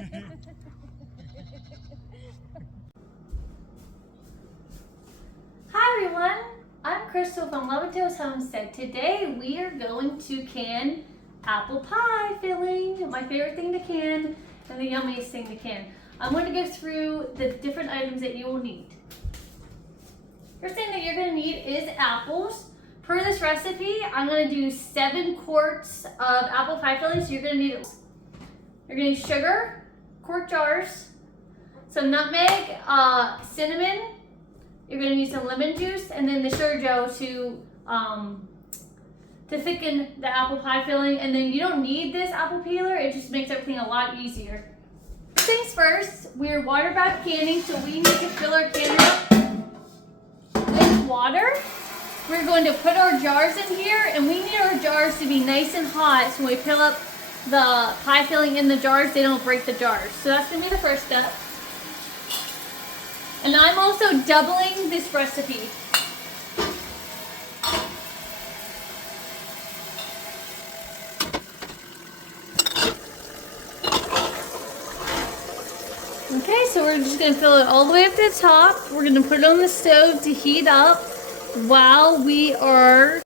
Hi everyone, I'm Crystal from Lovato's Homestead. Today we are going to can apple pie filling, my favorite thing to can and the yummiest thing to can. I'm going to go through the different items that you will need. First thing that you're going to need is apples. Per this recipe, I'm going to do 7 quarts of apple pie filling. So you're going to need sugar, quart jars, some nutmeg, cinnamon. You're going to need some lemon juice, and then the sugar dough to thicken the apple pie filling. And then you don't need this apple peeler; it just makes everything a lot easier. First things first, we're water bath canning, so we need to fill our canner up with water. We're going to put our jars in here, and we need our jars to be nice and hot, so when we fill up the pie filling in the jars, they don't break the jars. So that's going to be the first step. And I'm also doubling this recipe. Okay, so we're just going to fill it all the way up to the top. We're going to put it on the stove to heat up while we are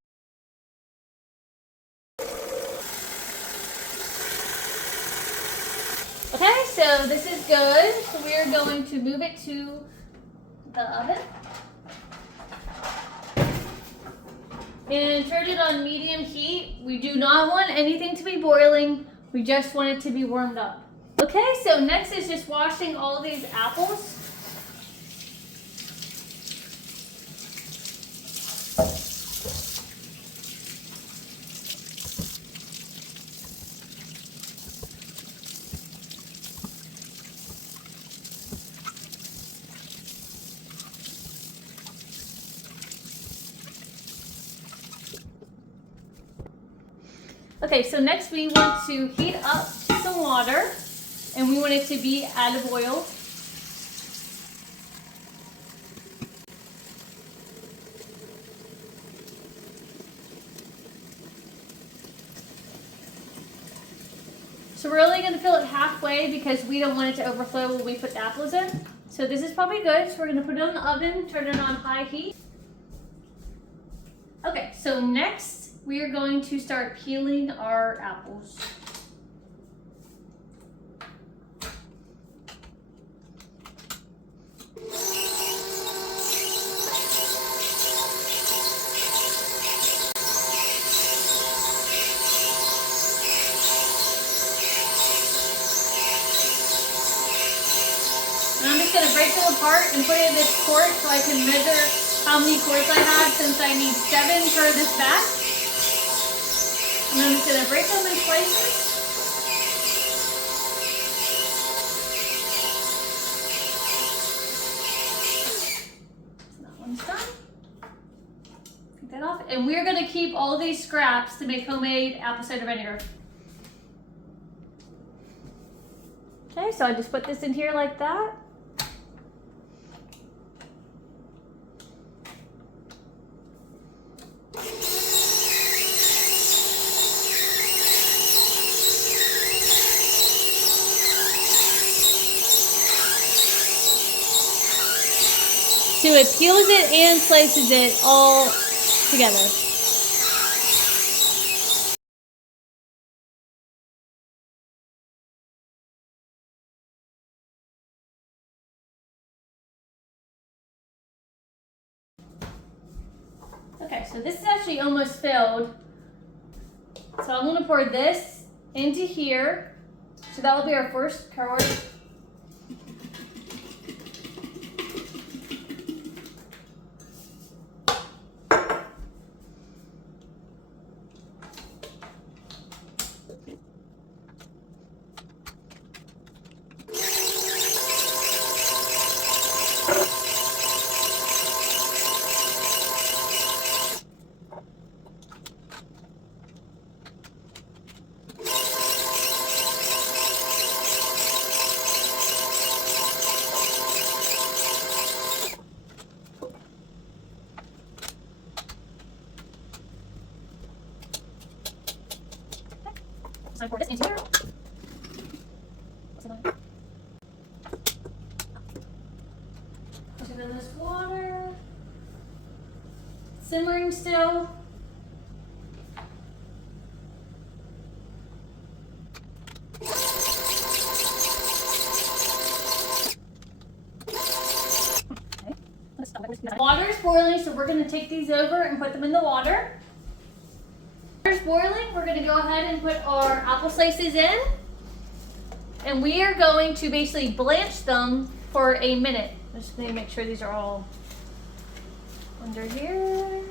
okay, so this is good. So we are going to move it to the oven and turn it on medium heat. We do not want anything to be boiling. We just want it to be warmed up. Okay, so next is just washing all these apples. Okay, so next we want to heat up some water, and we want it to be olive oil. So we're only going to fill it halfway because we don't want it to overflow when we put the apples in. So this is probably good. So we're going to put it on the oven, turn it on high heat. Okay, so next we are going to start peeling our apples. And I'm just going to break them apart and put it in this quart so I can measure how many quarts I have, since I need 7 for this batch. And I'm just going to break them in slices. So that one's done. Take that off. And we're going to keep all these scraps to make homemade apple cider vinegar. Okay, so I just put this in here like that. So it peels it and slices it all together. Okay, so this is actually almost filled. So I'm going to pour this into here. So that will be our first quart. So I pour this into here. in this water. Simmering still. Water is boiling, so we're going to take these over and put them in the water. Water is boiling. We're going to go ahead and put our apple slices in. And we are going to basically blanch them for a minute. I'm just going to make sure these are all under here.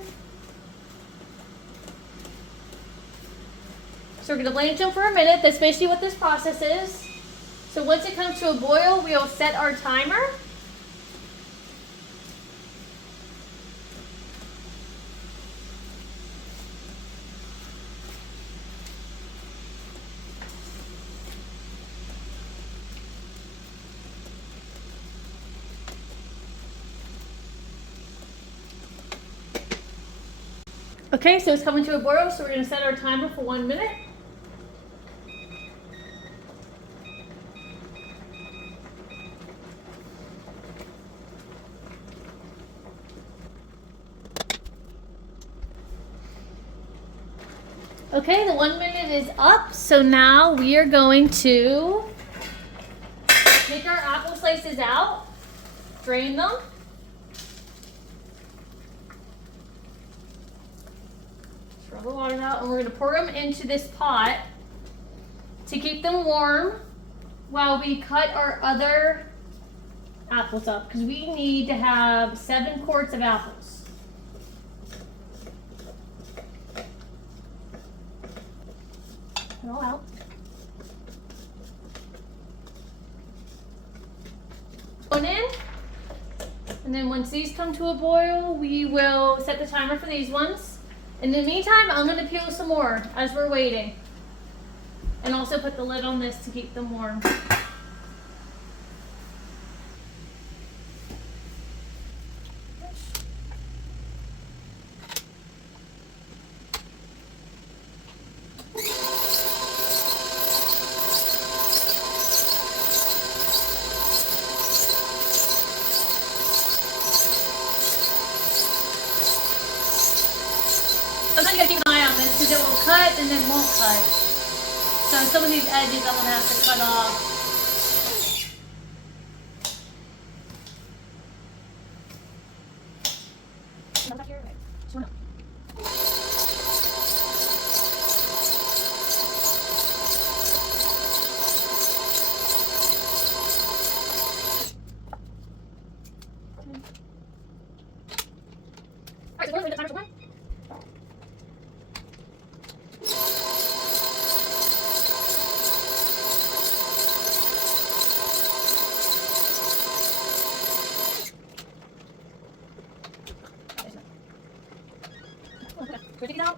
So we're going to blanch them for a minute. That's basically what this process is. So once it comes to a boil, we'll set our timer. Okay, so it's coming to a boil, so we're going to set our timer for 1 minute. Okay, the 1 minute is up, so now we are going to take our apple slices out, drain them. The water out, and we're going to pour them into this pot to keep them warm while we cut our other apples up, because we need to have 7 quarts of apples. Cut it all out. One in, and then once these come to a boil, we will set the timer for these ones. In the meantime, I'm going to peel some more as we're waiting. And also put the lid on this to keep them warm. Sometimes you gotta keep an eye on this because it will cut and then won't cut. So some of these edges I'm gonna have to cut off. Take it out.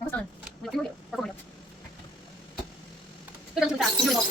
Almost done. Wait, 3 more to go. Or 4 more to go. Go down to the back. Enjoy the ball.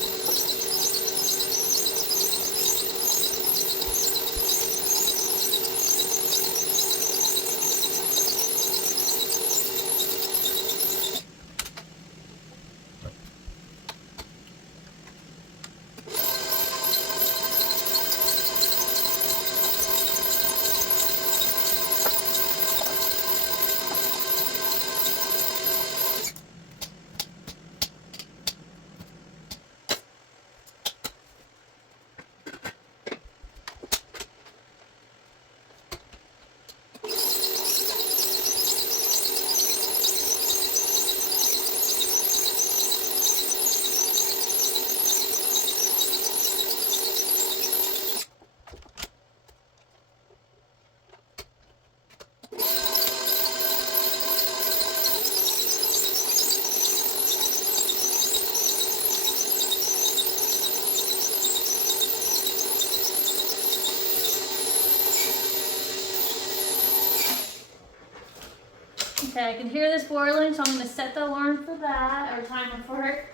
Okay, I can hear this boiling, so I'm going to set the alarm for that, or timer for it.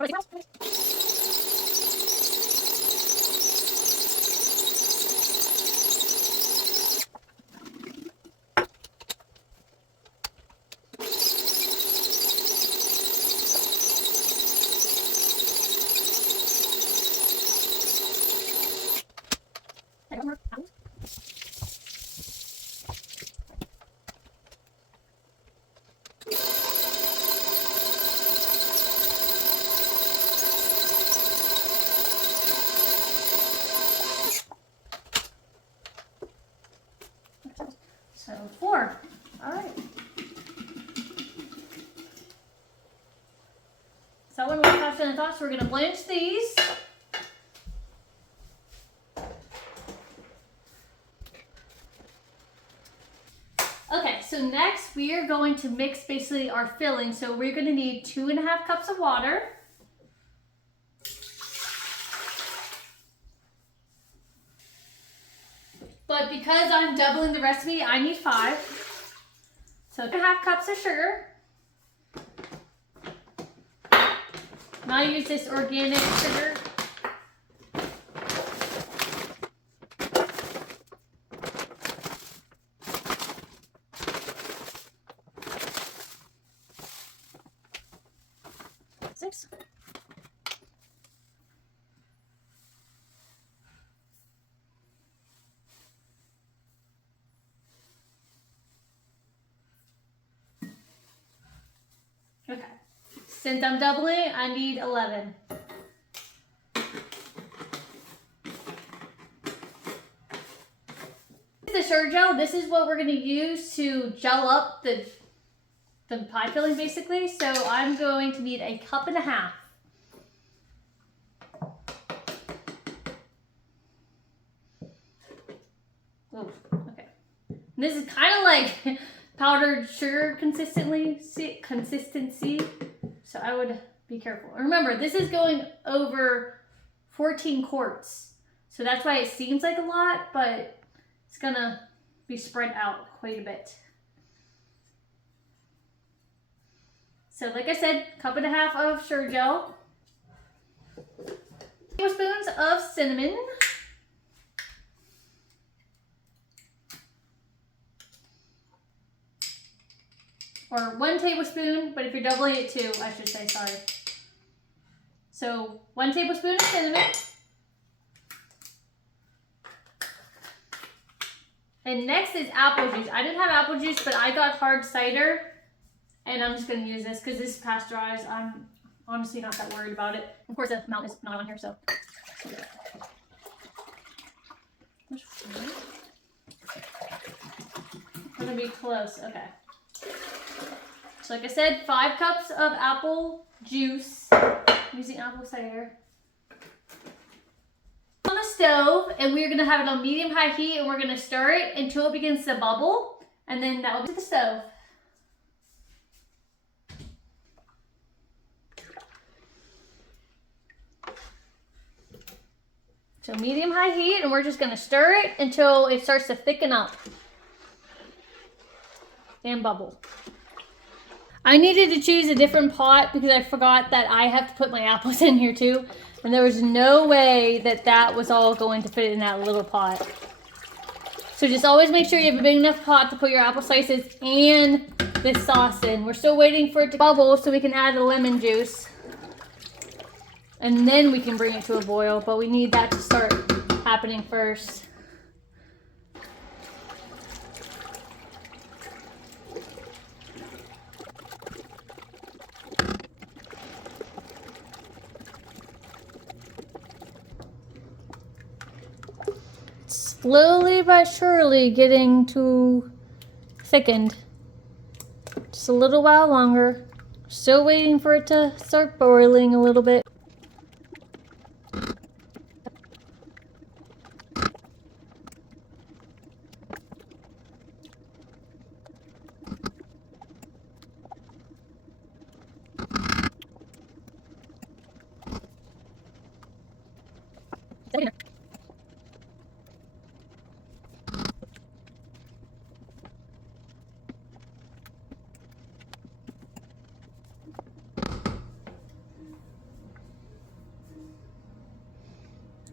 Okay. So 4. All right. So when we're faster than thoughts, we're going to blanch these. Okay, so next we are going to mix basically our filling. So we're going to need 2.5 cups of water. But because I'm doubling the recipe, I need 5. So 2.5 cups of sugar. And I use this organic sugar. Six. Okay. Since I'm doubling, I need 11. The sugar gel, this is what we're going to use to gel up the pie filling basically. So I'm going to need 1.5 cups. Oh, okay. And this is kind of like powdered sugar consistency. So I would be careful. Remember, this is going over 14 quarts. So that's why it seems like a lot, but it's gonna be spread out quite a bit. So like I said, 1.5 cups of sugar gel. 2 tablespoons of cinnamon. Or 1 tablespoon, but if you're doubling it 2, I should say, sorry. So 1 tablespoon of cinnamon. And next is apple juice. I didn't have apple juice, but I got hard cider. And I'm just going to use this because this is pasteurized. I'm honestly not that worried about it. Of course, the amount is not on here, so. We're going to be close. Okay. So like I said, 5 cups of apple juice. I'm using apple cider. On the stove, and we're going to have it on medium-high heat, and we're going to stir it until it begins to bubble, and then that will be to the stove. So medium-high heat, and we're just going to stir it until it starts to thicken up and bubble. I needed to choose a different pot because I forgot that I have to put my apples in here too. And there was no way that that was all going to fit in that little pot. So just always make sure you have a big enough pot to put your apple slices and this sauce in. We're still waiting for it to bubble so we can add the lemon juice. And then we can bring it to a boil, but we need that to start happening first. slowly but surely getting to thickened. Just a little while longer. Still waiting for it to start boiling a little bit.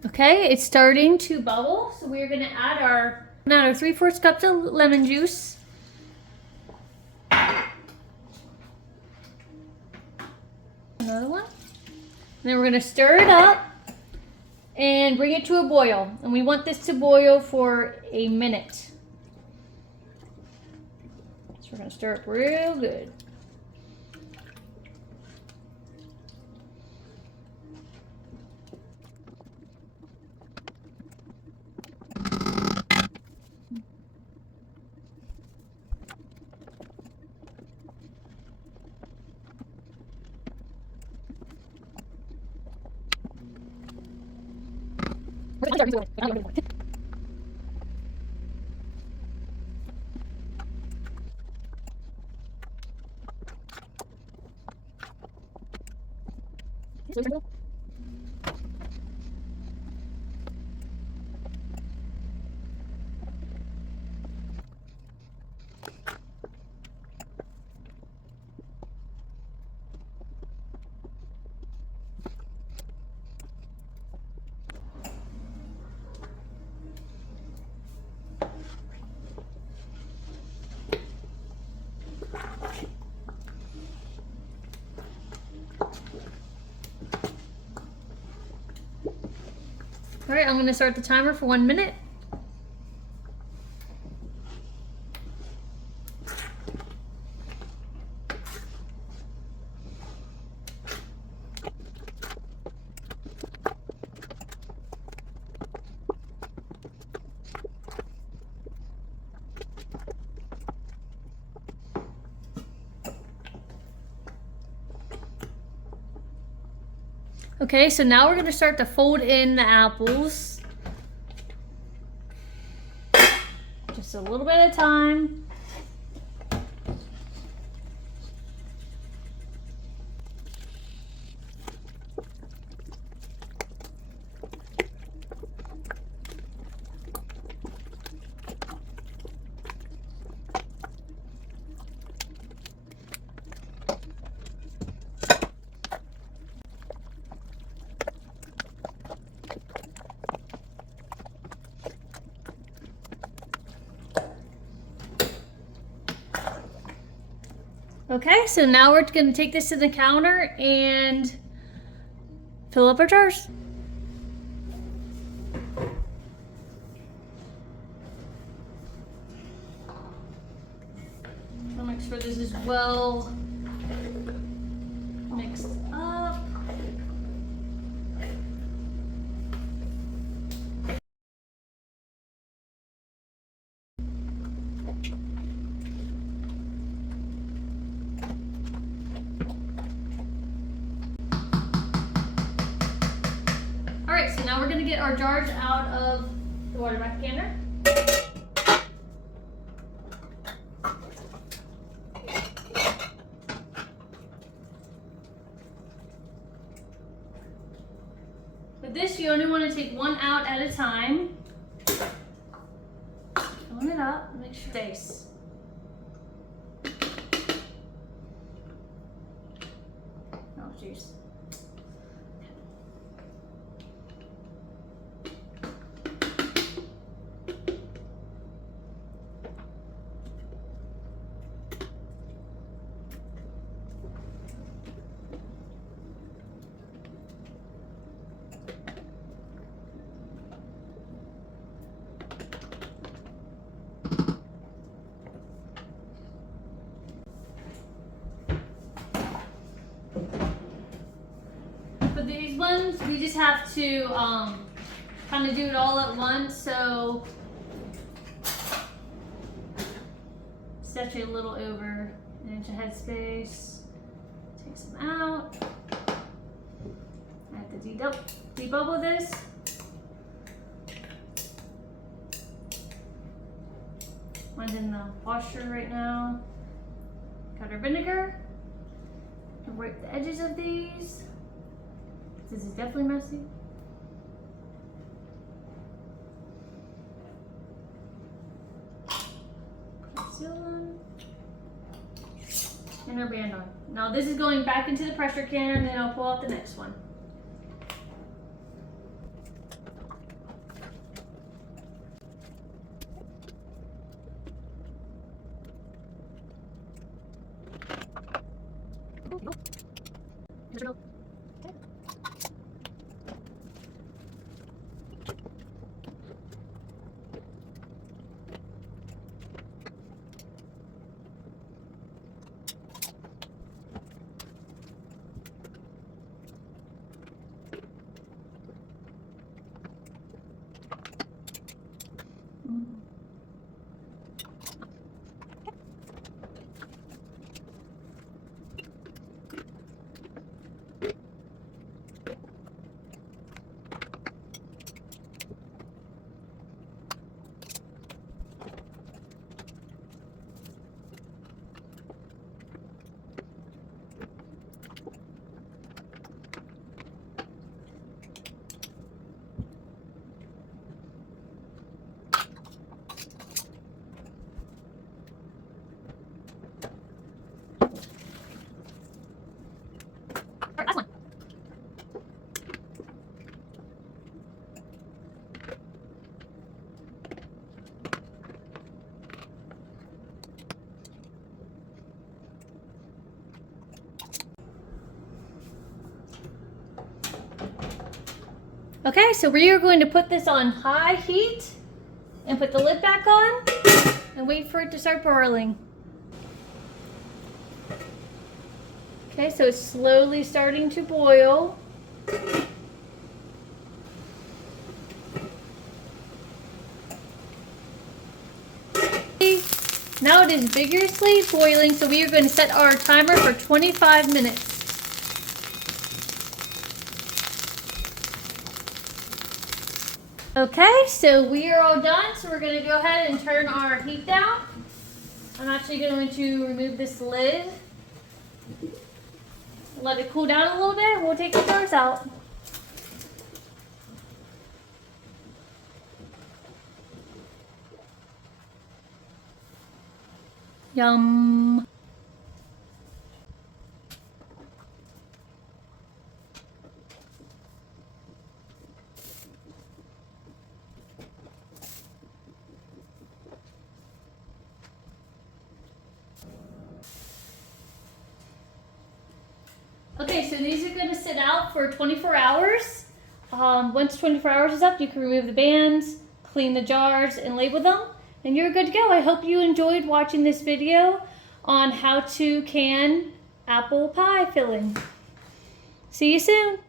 Okay, it's starting to bubble, so we're gonna add our 3/4 cups of lemon juice. Another one. And then we're gonna stir it up and bring it to a boil. And we want this to boil for a minute. So we're gonna stir it real good. All right, I'm gonna start the timer for 1 minute. Okay, so now we're gonna start to fold in the apples. Just a little bit at a time. Okay, so now we're gonna take this to the counter and fill up our jars. I'll make sure this is well mixed up. Alright, so now we're going to get our jars out of the water bath canner. With this, you only want to take one out at a time. Filling it up, make sure it stays. Oh, jeez. For these ones, we just have to kind of do it all at once. So actually a little over an inch of headspace. Take some out. I have to debubble this. Mine's in the washer right now. Got our vinegar. And wipe the edges of these. This is definitely messy. Seal on. And our band on. Now this is going back into the pressure canner, and then I'll pull out the next one. Okay, so we are going to put this on high heat and put the lid back on and wait for it to start boiling. Okay, so it's slowly starting to boil. Now it is vigorously boiling, so we are going to set our timer for 25 minutes. Okay, so we are all done, so we're going to go ahead and turn our heat down. I'm actually going to remove this lid. Let it cool down a little bit, and we'll take the jars out. Yum. Okay, so these are going to sit out for 24 hours. Once 24 hours is up, you can remove the bands, clean the jars, and label them, and you're good to go. I hope you enjoyed watching this video on how to can apple pie filling. See you soon.